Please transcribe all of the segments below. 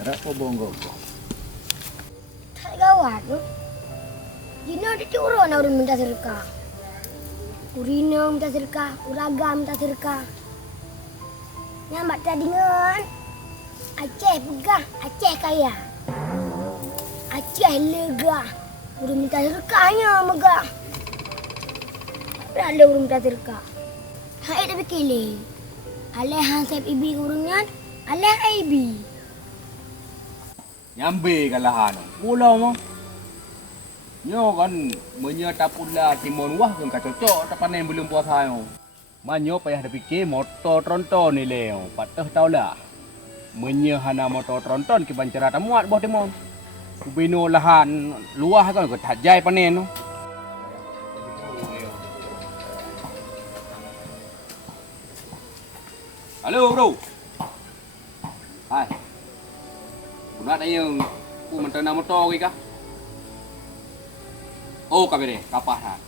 Harap po bonggo ko. Tak gawat tu. Dina dia turun orang minta sedekah. Urina minta sedekah, uraga minta sedekah. Nyambat tadi ngan. Aceh pegah, Aceh kaya. Aceh lega. Urang minta sedekahnya megah. Berada urang minta sedekah. Hai dah berkele. Alih hansip ibi urungan, alih ibi. Nyambe kalahan. Pulau mo. Nyo kan menyata pula timon wah kan cocok tak panen belum puasa yo. Manyo payah dah fikir motor tronton ni leo. Patah tau lah. Menyahana motor tronton ke bancara tamuat boh timon. Kubino lahan luah kan ke tajai panen no. Halo bro. Hai. Ku nak tanya ku mentena motor ke kah? Oh kabere, kapah dah.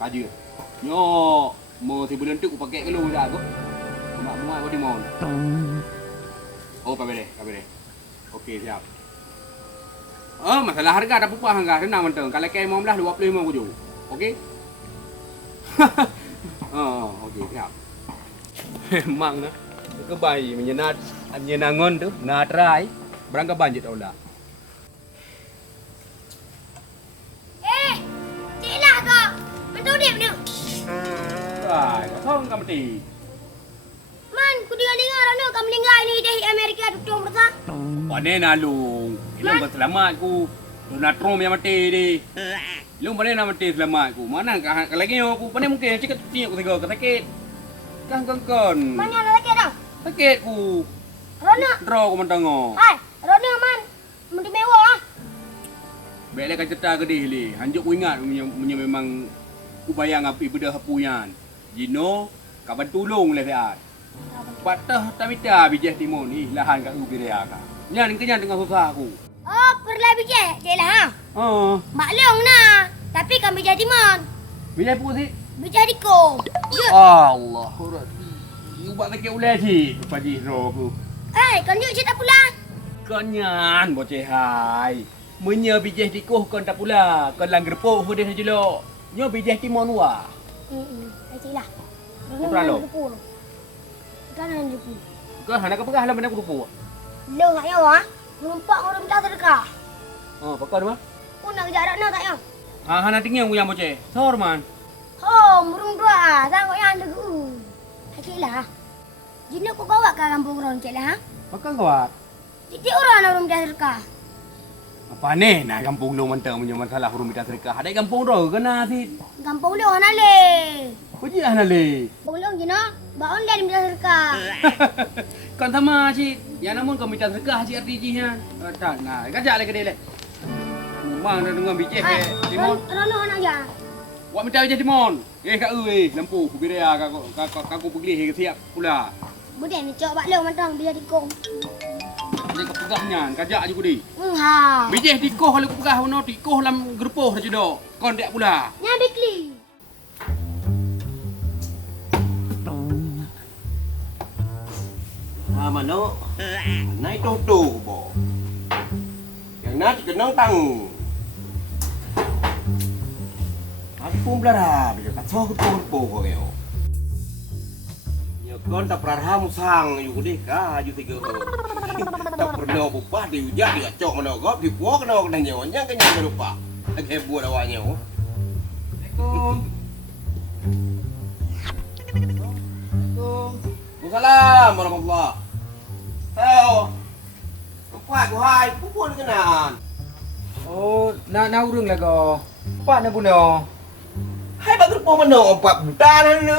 Kaji. Nyo mo si bulan tu ku pakai kelu dah aku. Ku nak muat ko di mon. Oh kabere. Okey siap. Masalah harga ada apa hangga senang menteng. Kalau kai 15 25 ku ju. Okey? Okey siap. Memang nah. Kebai menyenangon tu, nak try. Berangkat banjir tau lah. Ciklah kau. Betul dia ni. Right, kau kan mati. Man, ku dengar orang kau meninggal ni di Amerika tutung bersa. Panen alung. Ilung kan selamat ku. Donald Trump yang mati di. Ilung panen nak mati selamat ku. Mana lagi aku panen mungkin cakap tiap ku tiga sakit. Kan. Mana nak lagi dah? Sakit ku. Rona. Draw ku mentango. Hai, Rona man. Mesti mewah ah. Baiklah kan cerita ke dia li. Hanjuk ku ingat punya memang ku bayang api beda hapuyan. Jino kaban tulung le saat. Patah tamita bijah timun ni lahan kat ubi dia ka. Nyan kenyan tengah susah aku. Oh, perlah bijak. Ciklah ha. Maklum nah. Tapi kami jadi mon. Bijah pu si. Bijak diko. Allah. You buat sakit ulah si. Pagi ro aku. Kan yuk cerita pula. Kenyan boceh hai. Menya bijah dikoh kon tak pula. Kon lang gerpuk dia saja lo. Nyo bijah timun wa. Ciklah. Apa lo? Kan yang jupu. Kau hendak pegah lah mana aku rupu. Lo tak ya ah. Melumpak orang minta sedekah. Pakar mah. Ku nak kerja nak tak ya? Hana tinggi aku yang boceh. Sor man. Murung dua. Tengok yang ada ku. Ciklah. Jina ku bawa ke kampung orang ciklah ha. Pakar kawat. Jadi orang minta sedekah. Apa ni nak kampung lo mentang punya masalah huruf minta sedekah. Ada kampung ro kena si. Kampung lo hana le. Puji hana le. Kampung lo jina baon dia minta sedekah. Kan sama si. Yang namun kau minta sedekah si RTG nya. Tak nah, kajak lagi dia le. Memang dah dengan bijih Timon. Rono hana ja. Buat minta bijih Timon. Kak lampu ku birea kau pergi siap pula. Bude ni cok bak lo mentang biar dikong. Dia kau pegahnya, kajak je ku di. Ha. Bijih dikoh kalau ku pegah ono dikoh dalam gerpoh saja dok. Kon dak pula. Nya bikli. Mano, naik toto bo. Yang nak kenang tang. Aku pun belara, bila kat so ko ko yo. Yo kon tak perah musang yu deh ka yu tiga. Tak pernah upah di ujak di cok mana gop di puak kena kena nyonya kenya lupa. Lagi buat awaknya. Waalaikumsalam warahmatullah. Tahu. Kuat ku hai, pukul kenan. Nak urung lah kau. Pak nak guna. Hai bagi po mano 4 buta na.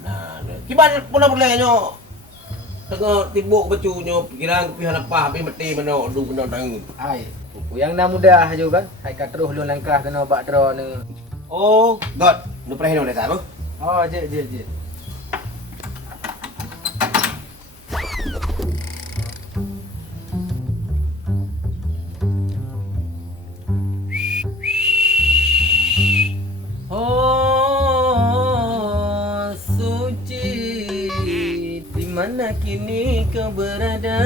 Nah, kiban puna nyo. Tengok tibuk becunyo pikiran pihan apa habis mati mano du mano tang. Ai. Yang nak mudah juga kan. Hai kat terus lu langkah kena bak draw ni. Oh, god, nu preh no desa mo. Je. Mana kini kau berada,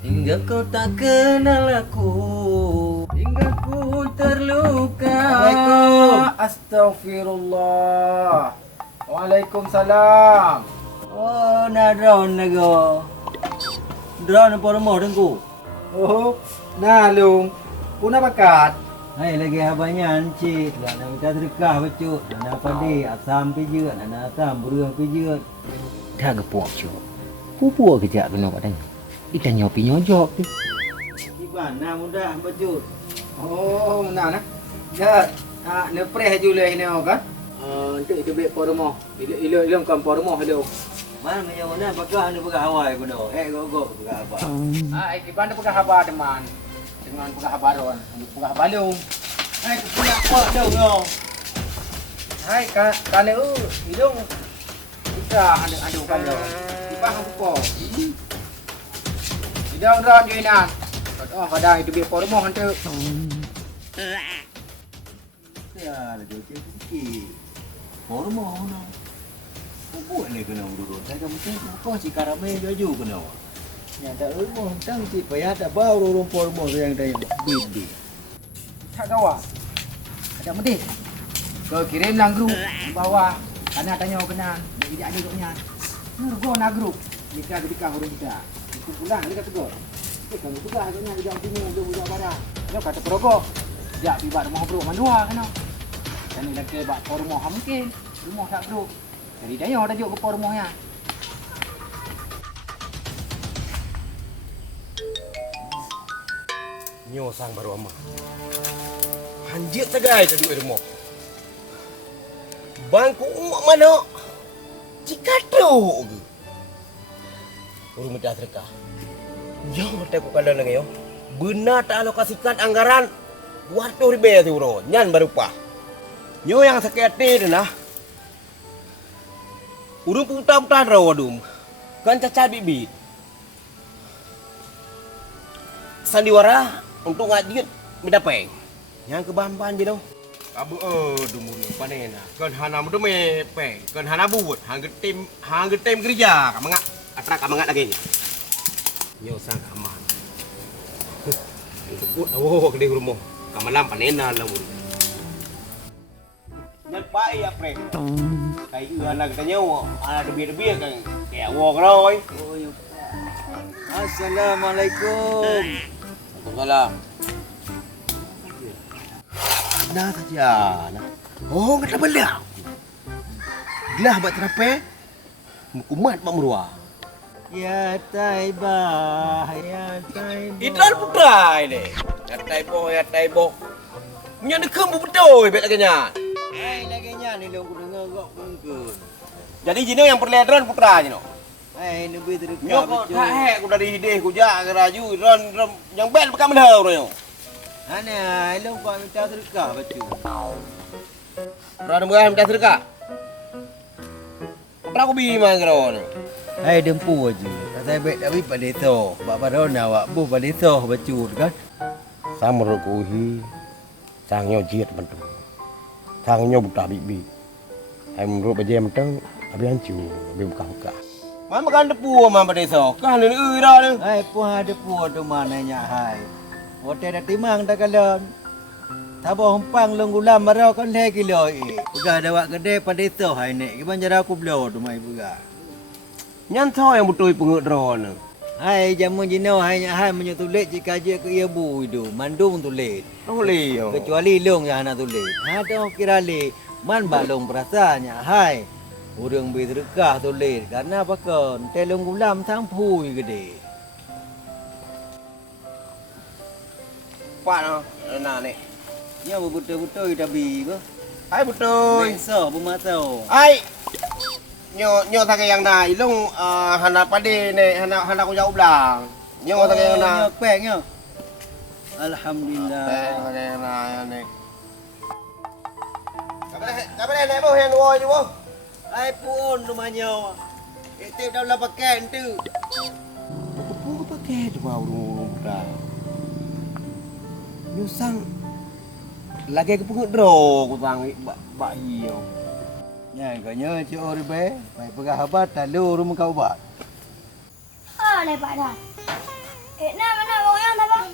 hingga kau tak kenal aku, hingga ku terluka. Astagfirullah. Waalaikumsalam. Oh, na drone na go. Drone po mo dengku. Oh, nalung. Puna bakat. Hai lagi habanyan cik, lah nak minta sedekah becut. Nak padi asam pijut, nak asam buruh pijut. Dah gepok cu. Pupu kejap kena kat tanya. Ikan nyopi nyojok tu. Iban na mudah becut. Oh, mana nak? Ya, nepres julai ni kan? Untuk itu beli pormo. Ilo kan pormo ilo. Mana yang mana bakal ni bakal hawai kuno. Go bakal apa? Iban dah pegang habar teman. Dengan pegang habaron, pegang balung. Pulang kuat dah yo. Hai, kan hidung. Kita ada bukan yo. Iban apa? Hidung ron joinan. Oh, kadang itu beli pormo hantu. Ya, ada cik sikit. Formal no. Buat ni kena urut. Saya mungkin kau si karamel jaju kena. Yang tak urut, tang si payah tak bau urut formal yang dah bidi. Tak kawa. Ada medit. Kau kirim lang grup bawah. Ana tanya kenan. Dia ada doknya. Nurgo na grup. Nikah huruf kita. Itu pulang dia kata go. Kamu juga agaknya hidang punya dia budak barang. Dia kata perogok. Dia pergi rumah bro manua kena. Dan ni lagi bak rumah mungkin. Rumah tak bro. Jadi dia dah juk ke rumahnya. Nyo sang baru ama. Hanjit tagai tadi rumah. Bangku umak mana? Cikatu ke? Urus minta sedekah. Yo mata ku kala lagi yo. Benar tak alokasikan anggaran 200,000 tu bro. Nyan baru pah. Nyo yang sakit hati dah nah. Urung putar-putar rawadum. Kan cacat bibit. Sandiwara untuk ngajut minta peng. Yang kebampan je doh. Abu dumur panena. Kan hana mudu me peng. Kan hana buat. Hang getem kerja. Kamangat atrak kamangat lagi. Nyo sang aman. Itu oh ke rumah. Kamalam panena lah mun. Nyan pai ya prek. Kai anak katanya anak lebih-lebih kan kayak wok roy. Assalamualaikum. Waalaikumsalam. Nah saja nah. Oh kata belah. Gelah buat terape. Mukumat mak merua. Ya Taibah, ya Taibah. Idran putra ini. Ya taibo. Nya dekem betul bet laganya. Hai laginya ni lu dengar kok mungkin. Jadi jino yang perlihatran putra jino. Hai lebih terdekat. Nyok tak hek ku dari hideh ku jak geraju ron yang bet bekam dah royo. Ana lu kau minta terdekat betul. Ron berah minta sedekah. Putra ku bi mang ron. Hai dempu aja. Saya bet tapi pada itu. Bak barona awak bu pada itu betul kan. Samro ku hi. Sangnyo jiat bentuk. Sangnyo buta bibi. Hai menurut baje menteng abi hancu, abi buka-buka. Mana makan depu mah pada eso. Kan ni ira ni. Hai pu ada pu tu mananya hai. Hotel dah timang dah kalon. Tabo hempang lenggulam marau kan 2 kilo Pegah dah wak gede pada itu hai nek. Kiban jara aku belo tu mai pegah. Nyan tho yang betul pengut drone. Hai jamu jino hai nya hai menyetulit jika je ke ibu itu. Mandung tulit. Boleh yo. Kecuali long yang nak tulit. Ada kira le man balong perasaannya hai. Urang berderkah tulit karena apa kan telung gulam tang pui gede. Pak no, nah ni. Ya betul-betul tapi ba. Hai betul. So bermatau. Hai. Nyo tak yang na ilung hana pade ni hana ku jauh belang. Nyo tak yang na. Nyo pek nyo. Alhamdulillah. Yang na ni. Kapan ni bo yang dua je bo. Ai puon rumahnya. Itu dah lah pakai tu. Aku pakai tu bau budak. Nyo sang lagi ke pengut dro ku bang bak hiyo. Ya, kau nyo cik ori be. Baik pegah habat lalu rumah kau bat. lepak dah. Nak mana bawa yang tak bang?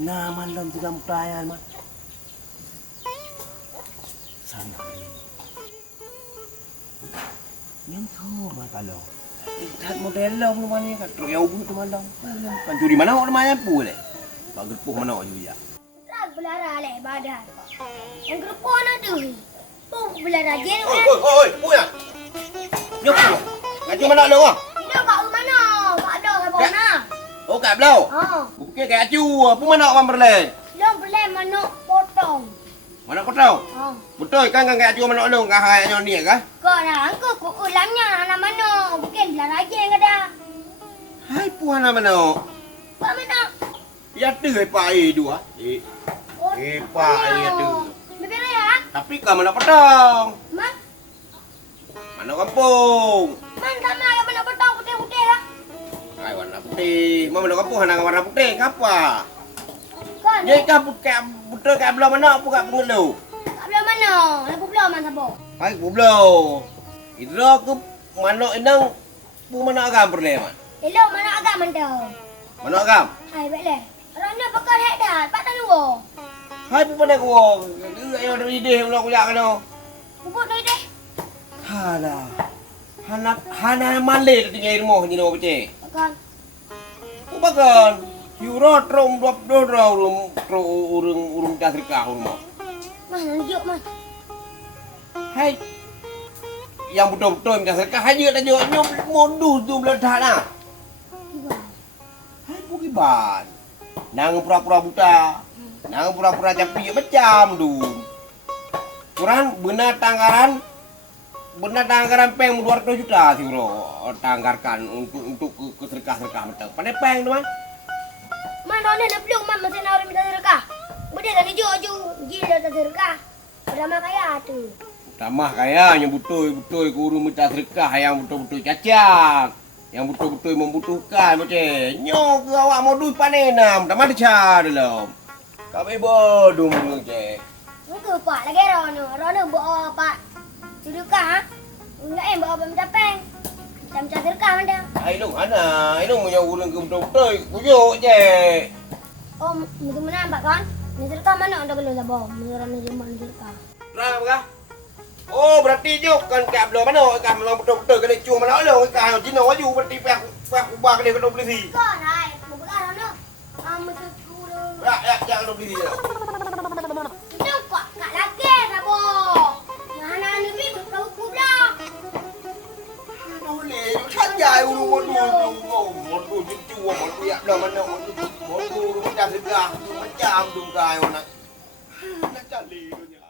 Nah, malam tu dalam perayaan mah. Sana. Yang tu mah kalau. Lihat model lah rumah ni kat Riau tu malam. Kan curi mana orang main apa le? Pak gerpuh mana juga. Rak belara leh badan. Yang gerupon ada. Pum belara jen kan. Oi, punya. Nyok. Kat mana lo ah? Dia kat mana? Kat ada ke bona? Oh, kat belau. Ha. Bukit kat acu, apa mana orang berleh? Long boleh mana potong. Mana kau tahu? Ha. Betul kan kat acu mana long kah hai ni kah? Kau nak angku ku ulamnya anak mana? Bukan belara jen ke dah. Hai puan mana? Kau mana? Ya tu pak dua. Pak tu. Bebera ya? Tapi kamu nak potong. Man, Mana kampung? man sama yang mana potong putih-putih lah. Hai warna putih. Mana kampung hana warna putih kapa? Kan? Ye kah betul kat belah mana apa kat pengelu? Kat belah mana? Lampu belah man sabo. Hai belah. Idra ke mana indang pu mana agam perle man? Elok mana agak mantau. Mana agam? Hai baiklah. Rana pakai hek dah. Pak tanu wo. Hai pu mana ko? Ayo dari ide nak kuyak kena. Bubuk dah deh. Halah. Hana male tinggal rumah ni no bece. Kan. Ubakan. Yura trom dua rum tro urung Afrika rumah. Mas lanjut mas. Hai. Yang betul-betul minta sedekah hanya tak jawab nyom modus tu meledak lah. Iba. Hai pergi ban. Nang pura-pura buta. Nang pura-pura capi macam tu. Kurang benar tanggaran peng 200 juta sih bro. Tanggarkan untuk ke sedekah-sedekah betul. Pandai peng tu mah. Mana ni nak peluk man masih nak orang minta sedekah. Benda tak hijau je. Gila tak sedekah. Berdama kaya tu. Tamah kaya yang betul-betul guru minta sedekah yang betul-betul cacat. Yang betul-betul membutuhkan macam nyo ke awak mau duit panenam. Dah mana cara dalam. Kami bodoh je. Muka pak lagi Rana. Rana bawa pak sedekah. Ha? Enggak bawa minta peng. Minta sedekah mana? Ai dong ana, ai dong punya urang ke betul-betul kuyuk je. Oh, mungkin mana pak kan? Ni sedekah mana anda kalau sabar. Rana jemaah ni sedekah. Terang apa kah? Oh, berarti juk kan kat belah mana? Kan belah betul-betul kena cua mana lo kan Cina aju berarti pihak ubah kena kena beli. Kau hai, mau pegang Rana. Mesti kurang. Ya, jangan beli dia. Itu kok kat lagi sabar. Mana ni bi tahu pula. Boleh, kan jai urung modu cua modu ya belah mana modu macam segah macam tu kai nak. Nak cari tu nya.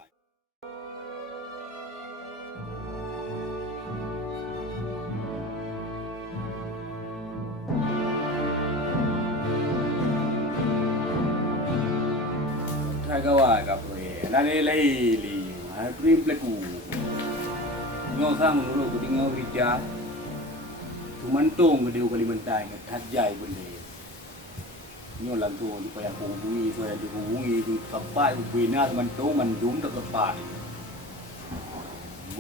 Kagawa ka pre. Nani li. Hai prim pleku. Ngau sang menurut ku tinggal wija. Tumantong ke dia Kalimantan ngat jai benda. Nyo lang tu di payah hubungi so yang dihubungi tu sampai bina tumantong manjum tak tepat.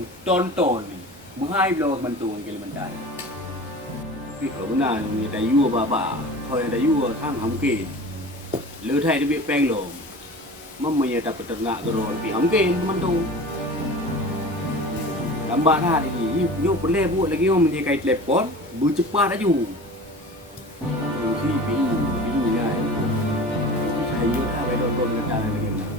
Muton-ton ni. Menghai blo tumantong di Kalimantan. Pi ko na ni da yu ba. Thôi da yu thang hong ke. Lư thai đi bị peng lom. Mamanya dapat ternak terus pi hong ke tumantong. Lambat hari ni, you boleh buat lagi orang menjadi kait telepon, bercepat aja. Si pi lah. Saya tak ada don kata lagi mana.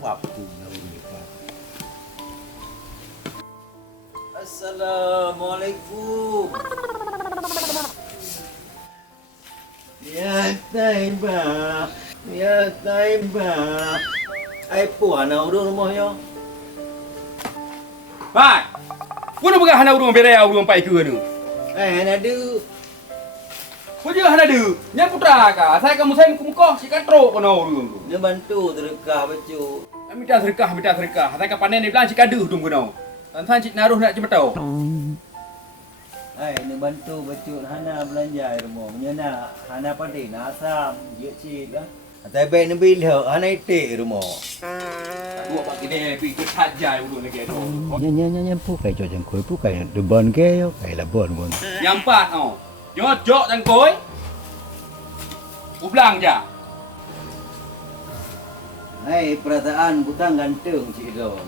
Waktu nak lupa. Assalamualaikum. Ya taibah. Ya taibah. Ai puan nak urus rumah yo. Pak, kau nak pegang hana urung berai urung pai ke ni? Nak ada. Kau je hana ada. Nya putra ka, saya kamu sen kumkoh si katro kono urung tu. Dia bantu terkah baju. Minta sedekah. Saya ka panen ni bilang si kadu tum kono. Tantan cik naruh nak cepat tahu. Hai, nak bantu becut Hana belanja rumah. Menyana Hana padi nak asam, dia cik lah. Atai baik nak bila Hana itik rumah. Dua pak kini pi saja dulu lagi tu. Nya pukai cho jang koi pukai deban ke yo, kai la bon bon. Nyampat oh. Nyocok tangkoi. Ublang je. Hai, perasaan butang ganteng cik Don.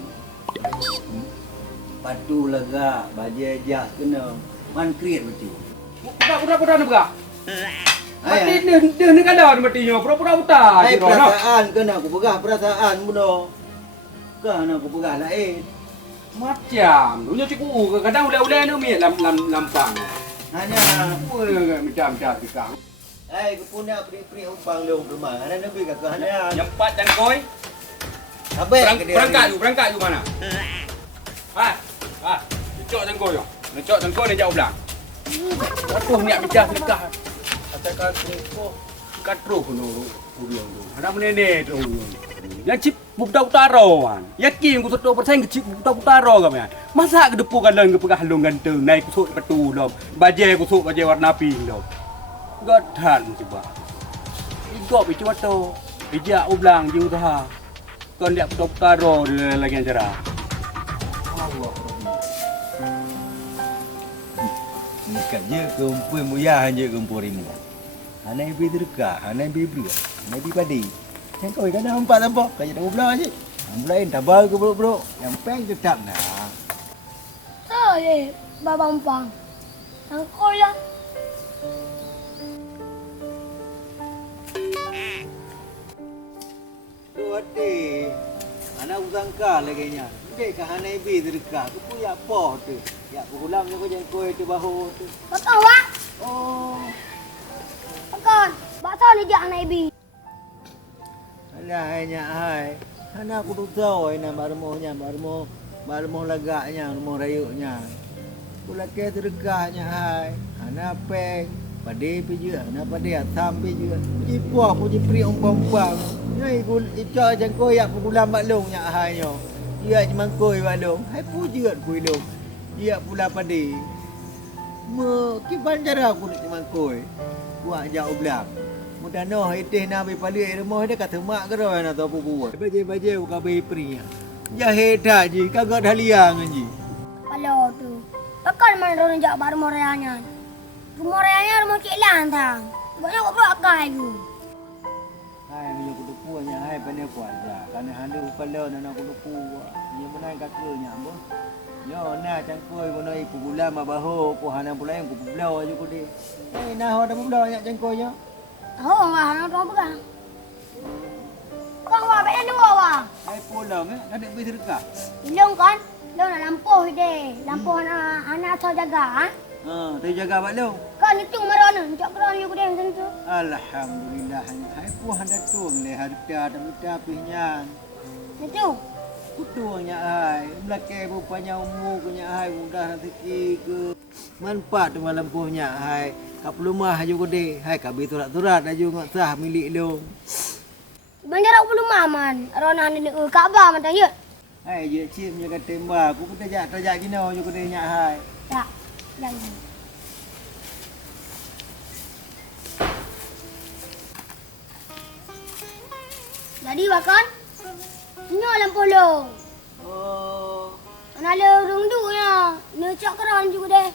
Patu lega, baje jah kena. Man kriat betul. Pura-pura nak berah. Hai, Mati ni kalau mati nyo pura-pura utar. hai perasaan kena aku pegah perasaan buno. Kan aku pegah lain. Macam tu cikgu kadang ulai-ulai ni mi lampang. Hanya Macam tikang. hai aku punya pri umpang long rumah. Hana nabi ka hana. Nyempat tangkoi. Apa Berangkat tu mana? Cocok tangkoi yo. Cocok tangkoi ni jauh belang. Aku niat bincang sedekah. Katakan ko katro kono uriang tu. Ada menene tu. Yang cip budak utara kan. Yakin aku 100% cip budak utara kan ya. Masa ke depu kan ke pegah halung ganteng naik kusuk petu lom. Bajai kusuk bajai warna pink lom. Gadan coba. Igop itu wato. Ijak ublang ji utaha. Kon dia budak utara lagi acara. Allah. Nikat je kumpul muya je kumpul rimu. Hana ibi derka, hana ibi bria, hana ibi padi. Yang kau kan nampak tanpa, kaya dah belah je. Lain tabal ke bro. Yang peng tetap nah. Saya babang pang. Angkol lah. Tu ade. Hana usangka lagi nya. Dek ka hana ibi derka, ku puya poh tu. Ya pulang je kau jangan kau tu bahu tu. Betul wak. Oh. Kan. Bakso ni jak anak ibi. Alah hanya hai. Hana aku tu tahu ina marmohnya marmoh lagaknya, rumah rayuknya. Pula ke tergahnya hai. Hana peng, pade pi je, hana pade atam pi je. Ji puah pu ji pri umpam-umpam. Nyai ku ica jang koyak pu gulam baklong nya hai nyo. Dia cuma koi baklong. Hai pu je ku ilong. Dia pula pade. Me kiban cara aku nak cuma koi. Buat jauh belang. Mudah noh itih nabi palik rumah dia kata mak ke roh nak tahu buat. Baje buka bayi pri. Jahit dah ji, kagak dah liang ji. Kalau tu. Pekan mana orang jak baru moreanya. Rumah reanya rumah cik lan thang. Banyak kau buat kai tu. Hai punya kudu puanya hai pandai puasa. Karena handu kalau nak kudu puah. Dia menai kakaknya ambo. Yo na cangkoi kono iku gula ma baho ko hana pula yang ku blau aja ku de. Eh nah ada blau nya cangkoi nya. Oh, wah, nak pegang. Kang wah, benar dua wah. Hai pulang ada beli dekat. Ilong kan? Lo nak lampuh deh. Lampuh anak asal jaga. Ha, tu jaga bak lu. Kan itu merana. Cak keran you kudeng tentu. Alhamdulillah. Hai puah ada tuang le harta ada minta pihnya. Itu. Kutuangnya hai. Melake rupanya umur punya hai mudah rezeki ke. Manfaat malam punya hai. Kap lumah juga deh. Hai kap turat-turat aja ngak sah milik lu. Banjar aku belum aman. Rona ni Kaabah macam ye. Hai je cip punya kata mbak. Aku tajak gino juga deh nyak hai. Tak. Jangan. Jadi bahkan nyo lampuh lo. Oh. Ana le urung du nya. Ne cak keran juga deh.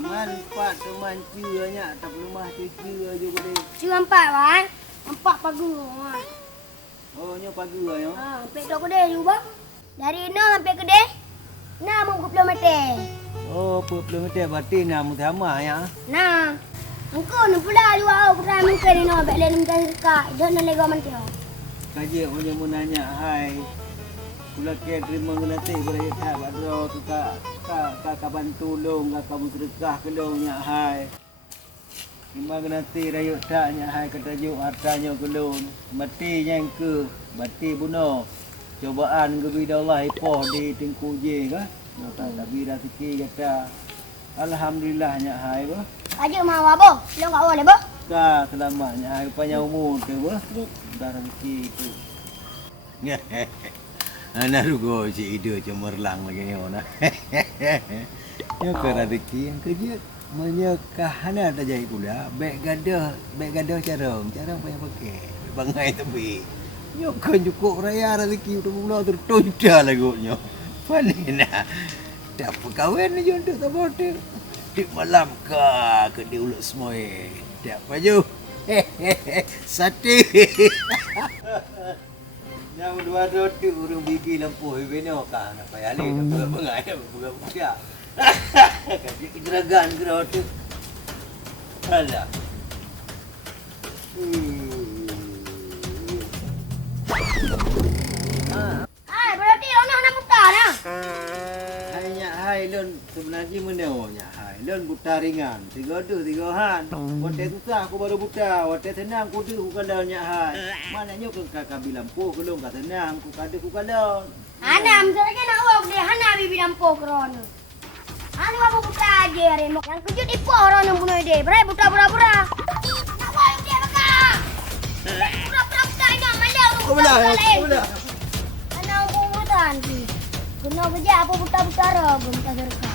Manfaat teman cia tak rumah cia juga deh. Cuma empat wah. Empat pagu. Oh nyo pagi yo. Ha, sampai tok kedai juga. Dari no sampai kedai 60 kilometer. Oh, 40 meter berarti nak sama ya. Nah, engkau ni pula dua orang mungkin ni no balik minta dekat. Jangan lego mantio. Kaji punya mau nanya hai. Kula ke terima ngelati boleh tak badro tu ka bantu long ka berkah ke longnya hai. Terima ngelati rayuk tak nya hai kata juk hartanya ke long. Mati yang ke mati buno. Cobaan ke bida Allah ipoh di tengku je ke. Nota tapi rezeki kata alhamdulillah nya hai ba. Aja mau apa? Lo enggak boleh, Bo? Ka selamatnya hai rupanya umur tu ba. Dah rezeki tu. Anak rugo si ide cemerlang lagi ni ona. Nyo ke rezeki yang kerja menyekah ana tak jadi pula. Beg gadah carong payah pakai. Bangai tepi. Nyo kan cukup raya rezeki udah pula tertunda lagu nyo. Panina. Tak perkahwin je untuk tak bodoh. Di malam ke di ulut semua tak baju. Sati. Yang dua tu urung bibi lampu beno kan apa ya ni bengai buka. Kaji kejeragan kira tu. Alah. Hai, berarti Rono nak buta dah. Hai lon sebenarnya menewanya. Hai lon buta ringan. 3 han. Wote susah aku baru buta. Wote tenang aku tu kalaunya hai. Mananya ke kakak bilang po kelong kat tenang ku kada ku kalon. Ana, misalnya nak awak dia Hana bibi nampo ke Rono. Ana apa buta aja remok. Yang kejut ipo Rono bunuh dia. Berai buta pura-pura. Nak awak dia bakal. Pura-pura buta ini malah. Kau belah. Ana aku buta nanti. Kena beja apa buta-buta ro, buta serka.